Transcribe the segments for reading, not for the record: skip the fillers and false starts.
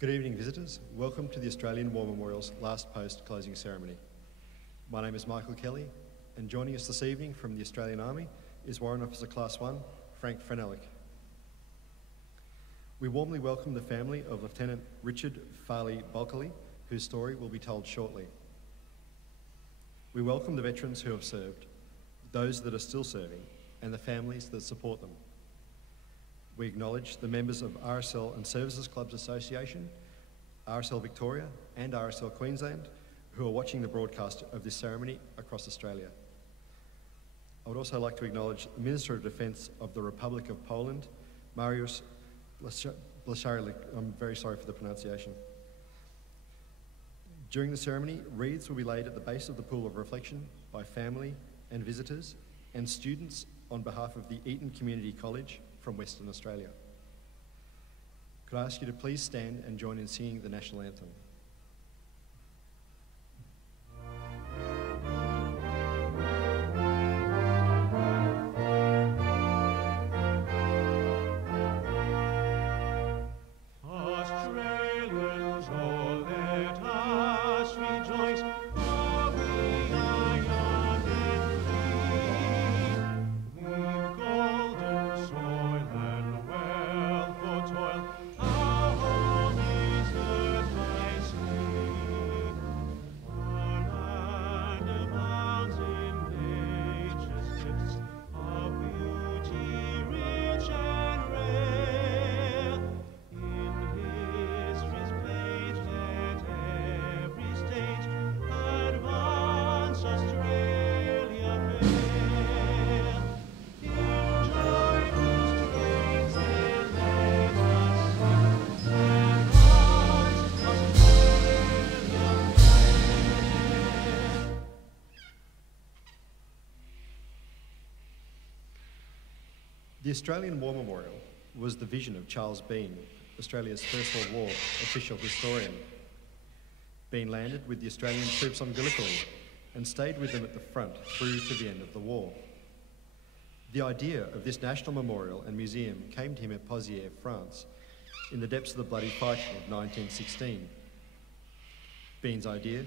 Good evening, visitors. Welcome to the Australian War Memorial's last post closing ceremony. My name is Michael Kelly, and joining us this evening from the Australian Army is Warrant Officer Class 1, Frank Franelick. We warmly welcome the family of Lieutenant Richard Farley Bulkeley, whose story will be told shortly. We welcome the veterans who have served, those that are still serving, and the families that support them. We acknowledge the members of RSL and Services Clubs Association, RSL Victoria and RSL Queensland who are watching the broadcast of this ceremony across Australia. I would also like to acknowledge the Minister of Defence of the Republic of Poland, Mariusz Blaszczak. I'm very sorry for the pronunciation. During the ceremony, wreaths will be laid at the base of the pool of reflection by family and visitors and students on behalf of the Eton Community College from Western Australia. Could I ask you to please stand and join in singing the National Anthem? The Australian War Memorial was the vision of Charles Bean, Australia's First World War official historian. Bean landed with the Australian troops on Gallipoli and stayed with them at the front through to the end of the war. The idea of this national memorial and museum came to him at Pozières, France, in the depths of the bloody fighting of 1916. Bean's idea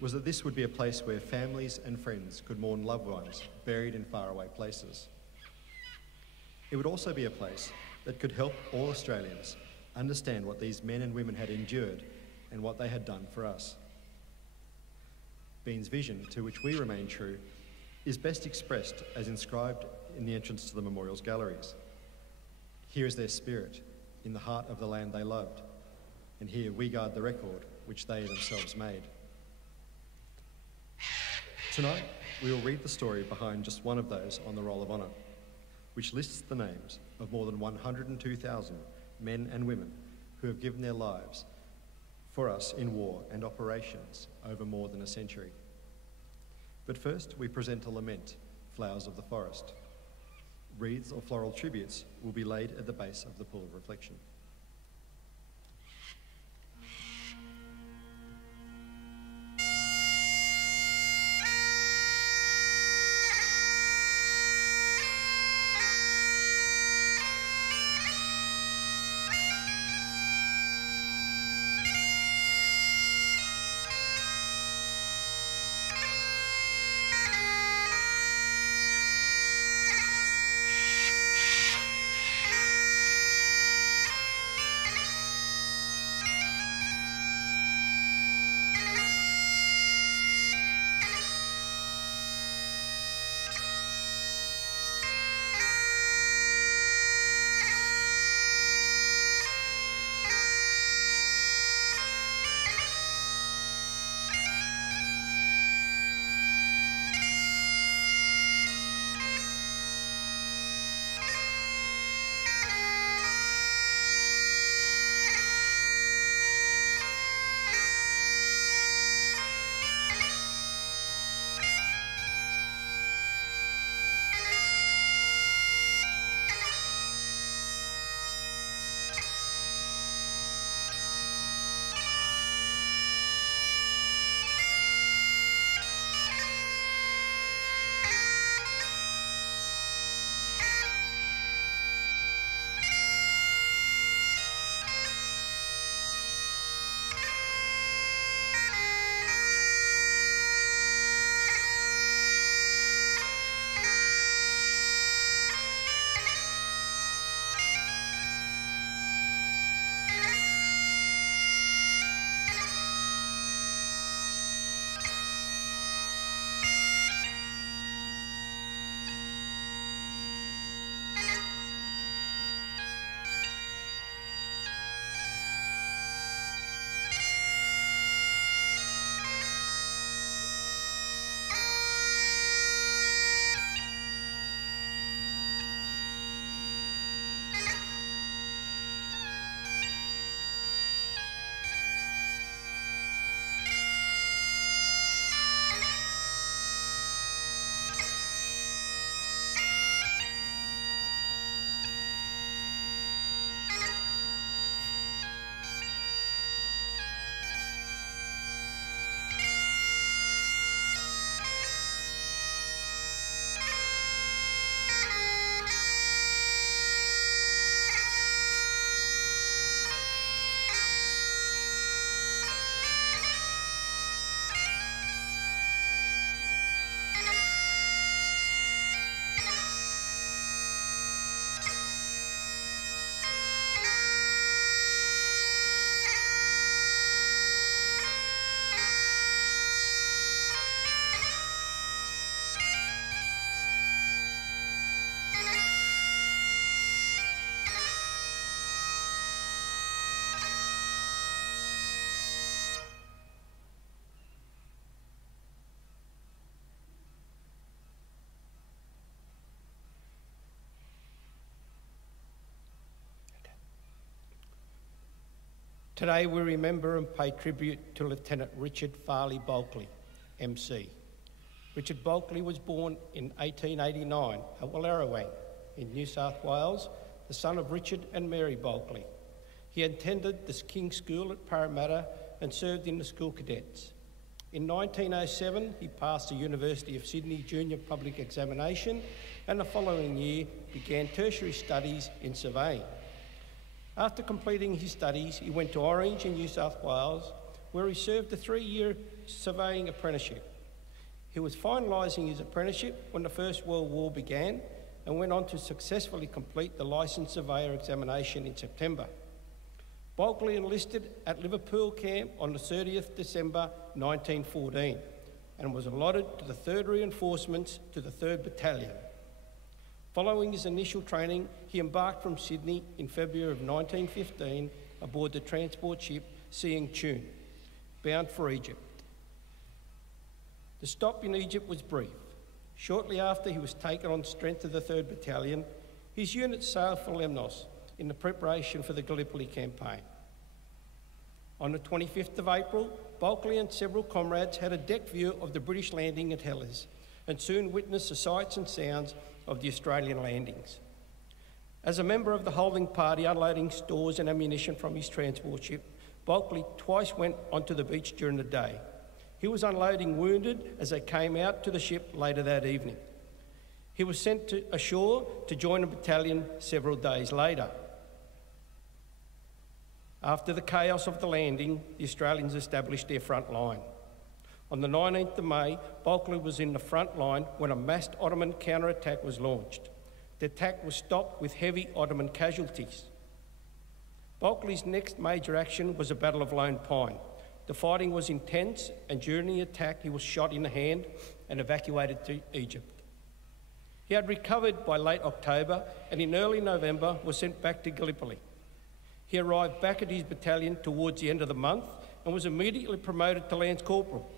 was that this would be a place where families and friends could mourn loved ones buried in faraway places. It would also be a place that could help all Australians understand what these men and women had endured and what they had done for us. Bean's vision, to which we remain true, is best expressed as inscribed in the entrance to the memorial's galleries. Here is their spirit, in the heart of the land they loved, and here we guard the record which they themselves made. Tonight, we will read the story behind just one of those on the Roll of Honour, which lists the names of more than 102,000 men and women who have given their lives for us in war and operations over more than a century. But first, we present a lament, Flowers of the Forest. Wreaths or floral tributes will be laid at the base of the pool of reflection. Today we remember and pay tribute to Lieutenant Richard Farley Bulkeley, MC. Richard Bulkeley was born in 1889 at Wallerawang in New South Wales, the son of Richard and Mary Bulkeley. He attended the King's School at Parramatta and served in the School Cadets. In 1907, he passed the University of Sydney Junior Public Examination and the following year began tertiary studies in surveying. After completing his studies, he went to Orange in New South Wales, where he served a 3-year surveying apprenticeship. He was finalising his apprenticeship when the First World War began and went on to successfully complete the licensed surveyor examination in September. Bulkeley enlisted at Liverpool Camp on the 30th December 1914 and was allotted to the 3rd Reinforcements to the 3rd Battalion. Following his initial training, he embarked from Sydney in February of 1915 aboard the transport ship Seeing Tune, bound for Egypt. The stop in Egypt was brief. Shortly after he was taken on strength of the 3rd Battalion, his unit sailed for Lemnos in the preparation for the Gallipoli campaign. On the 25th of April, Bulkeley and several comrades had a deck view of the British landing at Helles and soon witnessed the sights and sounds of the Australian landings. As a member of the holding party unloading stores and ammunition from his transport ship, Bulkeley twice went onto the beach during the day. He was unloading wounded as they came out to the ship later that evening. He was sent ashore to join a battalion several days later. After the chaos of the landing, the Australians established their front line. On the 19th of May, Bulkeley was in the front line when a massed Ottoman counterattack was launched. The attack was stopped with heavy Ottoman casualties. Bulkeley's next major action was the Battle of Lone Pine. The fighting was intense, and during the attack he was shot in the hand and evacuated to Egypt. He had recovered by late October and in early November was sent back to Gallipoli. He arrived back at his battalion towards the end of the month and was immediately promoted to Lance Corporal.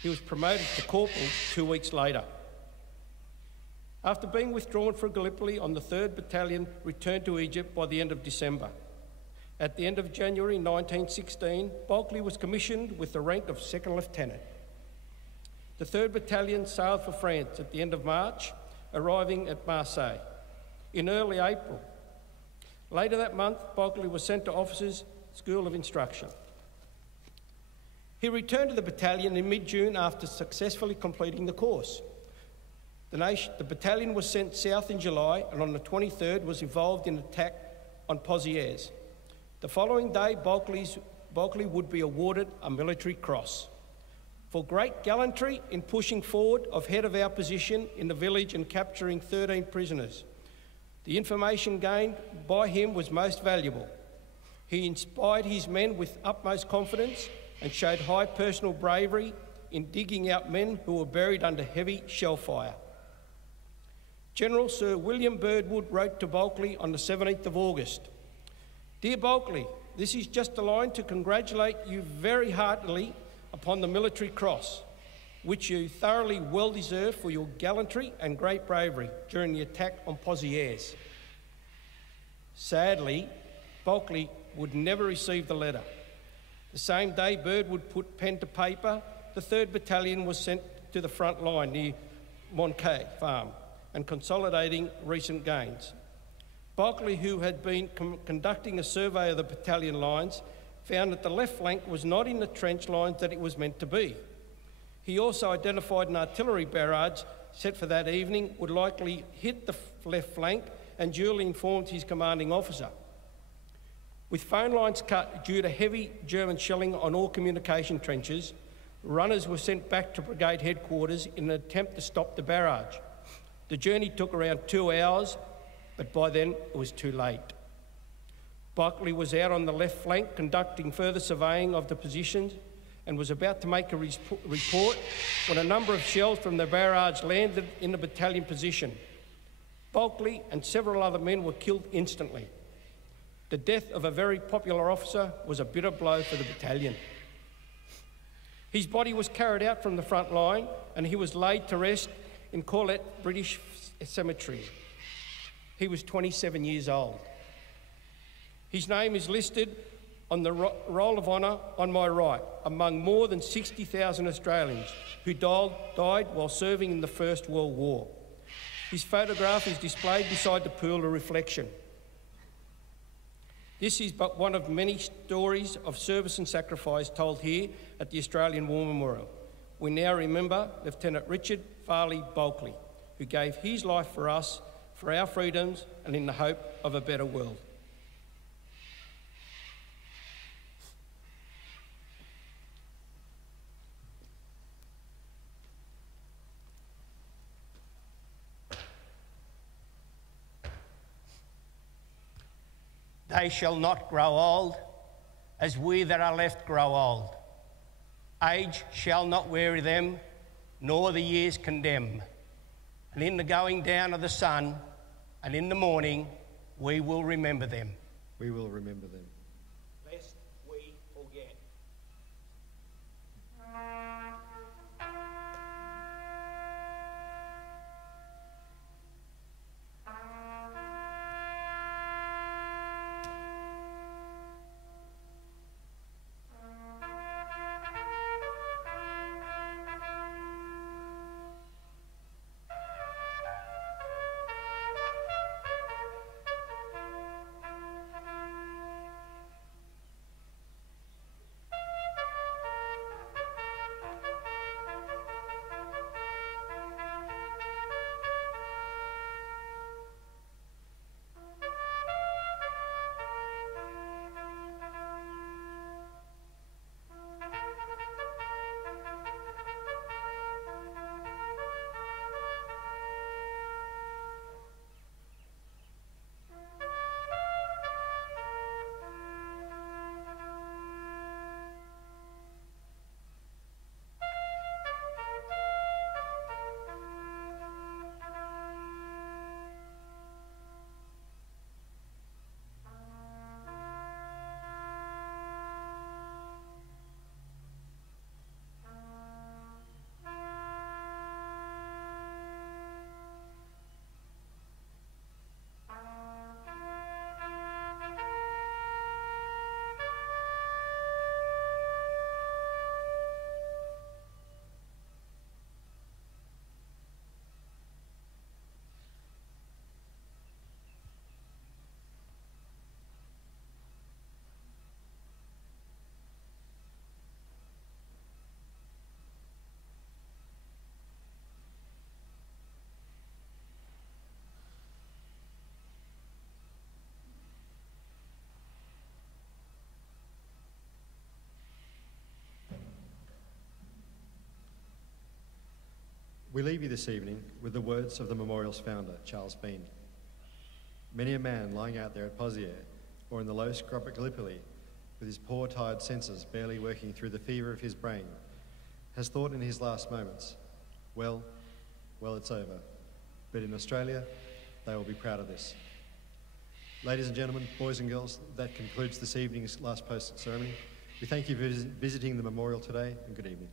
He was promoted to Corporal 2 weeks later. After being withdrawn from Gallipoli on the 3rd Battalion, returned to Egypt by the end of December. At the end of January 1916, Bulkeley was commissioned with the rank of 2nd Lieutenant. The 3rd Battalion sailed for France at the end of March, arriving at Marseille in early April. Later that month, Bulkeley was sent to Officers' School of Instruction. He returned to the battalion in mid-June after successfully completing the course. The battalion was sent south in July and on the 23rd was involved in an attack on Pozières. The following day, Bulkeley would be awarded a military cross for great gallantry in pushing forward ahead of our position in the village and capturing 13 prisoners. The information gained by him was most valuable. He inspired his men with utmost confidence and showed high personal bravery in digging out men who were buried under heavy shell fire. General Sir William Birdwood wrote to Bulkeley on the 17th of August, "Dear Bulkeley, this is just a line to congratulate you very heartily upon the military cross, which you thoroughly well deserve for your gallantry and great bravery during the attack on Pozières." Sadly, Bulkeley would never receive the letter. The same day Birdwood put pen to paper, the 3rd Battalion was sent to the front line near Moncaille Farm and consolidating recent gains. Bulkeley, who had been conducting a survey of the battalion lines, found that the left flank was not in the trench lines that it was meant to be. He also identified an artillery barrage set for that evening would likely hit the left flank and duly informed his commanding officer. With phone lines cut due to heavy German shelling on all communication trenches, runners were sent back to brigade headquarters in an attempt to stop the barrage. The journey took around 2 hours, but by then it was too late. Bulkeley was out on the left flank conducting further surveying of the positions and was about to make a report when a number of shells from the barrage landed in the battalion position. Bulkeley and several other men were killed instantly. The death of a very popular officer was a bitter blow for the battalion. His body was carried out from the front line and he was laid to rest in Corlette British Cemetery. He was 27 years old. His name is listed On the roll of honour on my right, among more than 60,000 Australians who died while serving in the First World War. His photograph is displayed beside the pool of reflection. This is but one of many stories of service and sacrifice told here at the Australian War Memorial. We now remember Lieutenant Richard Farley Bulkeley, who gave his life for us, for our freedoms, and in the hope of a better world. They shall not grow old, as we that are left grow old. Age shall not weary them, nor the years condemn. And in the going down of the sun, and in the morning, we will remember them. We will remember them. Lest we forget. We leave you this evening with the words of the memorial's founder, Charles Bean. Many a man lying out there at Pozier or in the low scrub at Gallipoli, with his poor tired senses barely working through the fever of his brain, has thought in his last moments, well, it's over. But in Australia, they will be proud of this. Ladies and gentlemen, boys and girls, that concludes this evening's last post ceremony. We thank you for visiting the memorial today, and good evening.